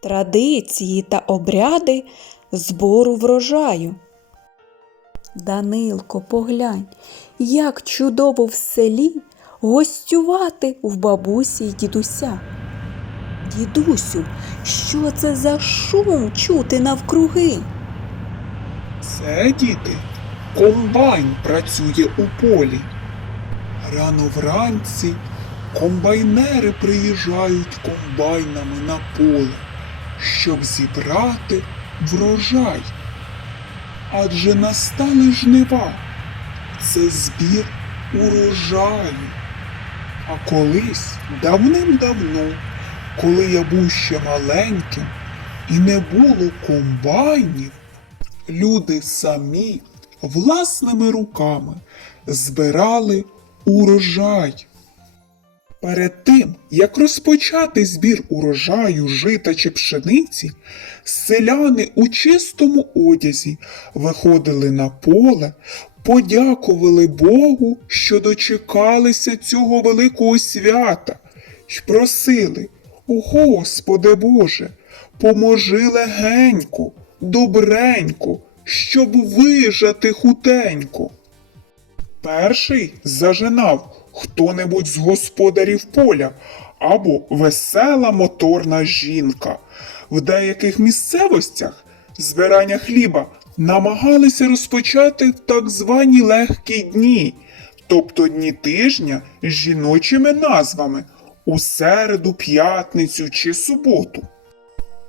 традиції та обряди збору врожаю. Данилко, поглянь, як чудово в селі гостювати в бабусі й дідуся. Дідусю, що це за шум чути навкруги? Це, діти, комбайн працює у полі. Рано вранці комбайнери приїжджають комбайнами на поле, щоб зібрати врожай. Адже настали жнива. Це збір урожаю. А колись, давним-давно, коли я був ще маленьким і не було комбайнів, люди самі власними руками збирали урожай. Перед тим, як розпочати збір урожаю жита чи пшениці, селяни у чистому одязі виходили на поле, подякували Богу, що дочекалися цього великого свята, й просили, «О, Господи Боже, поможи легенько, добренько, щоб вижати хутенько. Перший зажинав хто-небудь з господарів поля або весела моторна жінка. В деяких місцевостях збирання хліба намагалися розпочати в так звані легкі дні, тобто дні тижня з жіночими назвами у середу, п'ятницю чи суботу.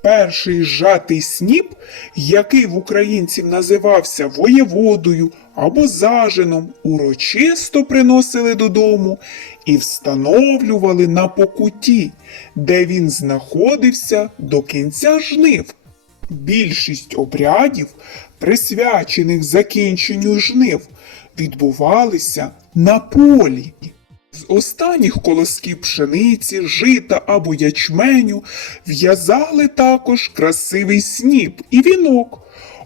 Перший жатий сніп, який в українців називався воєводою або зажином, урочисто приносили додому і встановлювали на покуті, де він знаходився до кінця жнив. Більшість обрядів, присвячених закінченню жнив, відбувалися на полі. З останніх колосків пшениці, жита або ячменю в'язали також красивий сніп і вінок.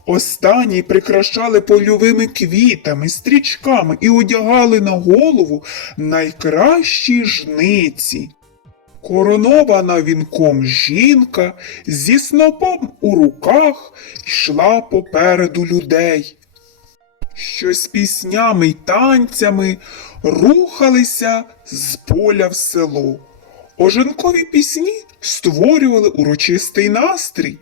Останній прикрашали польовими квітами, стрічками і одягали на голову найкращі жниці. Коронована вінком жінка зі снопом у руках йшла попереду людей що з піснями й танцями рухалися з поля в село. Оженкові пісні створювали урочистий настрій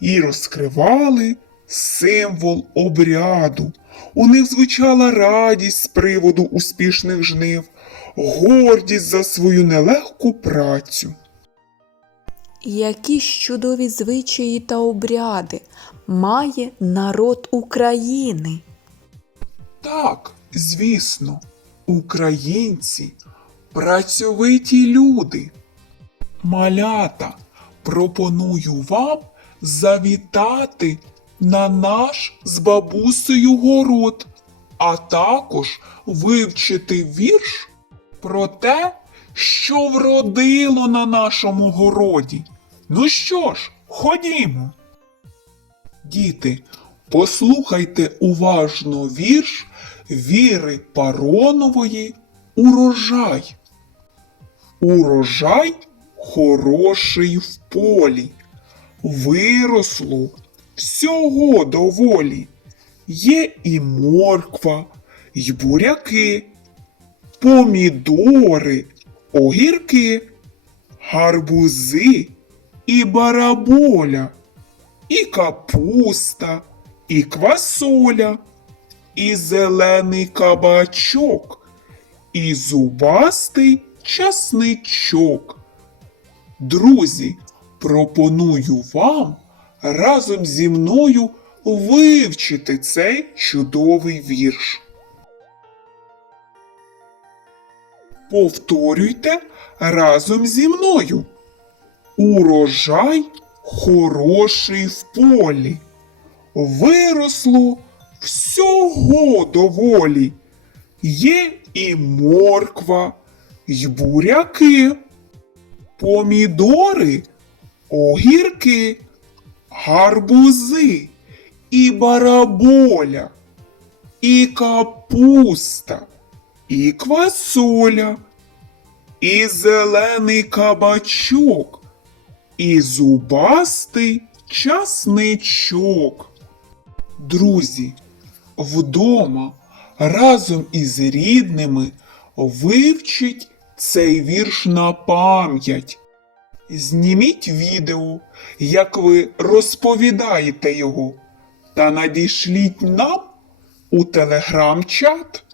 і розкривали символ обряду. У них звучала радість з приводу успішних жнив, гордість за свою нелегку працю. Які ж чудові звичаї та обряди має народ України? Так, звісно, українці працьовиті люди. Малята, пропоную вам завітати на наш з бабусею город, а також вивчити вірш про те, що вродило на нашому городі. Ну що ж, ходімо. Діти, послухайте уважно вірш Віри Паронової Урожай. Урожай хороший в полі. Виросло всього доволі. Є і морква, й буряки, помідори, огірки, гарбузи і бараболя і капуста, і квасоля, і зелений кабачок, і зубастий часничок. Друзі, пропоную вам разом зі мною вивчити цей чудовий вірш. Повторюйте разом зі мною. Урожай хороший в полі. Виросло всього доволі. Є і морква, й буряки, помідори, огірки, гарбузи, і бараболя, і капуста, і квасоля, і зелений кабачок і зубастий часничок. Друзі, вдома разом із рідними вивчіть цей вірш на пам'ять. Зніміть відео, як ви розповідаєте його, та надішліть нам у телеграм-чат.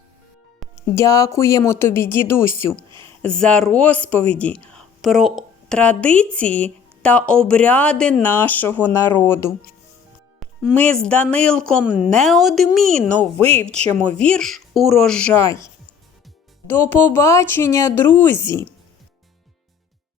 Дякуємо тобі, дідусю, за розповіді про традиції та обряди нашого народу. Ми з Данилком неодмінно вивчимо вірш урожай. До побачення, друзі!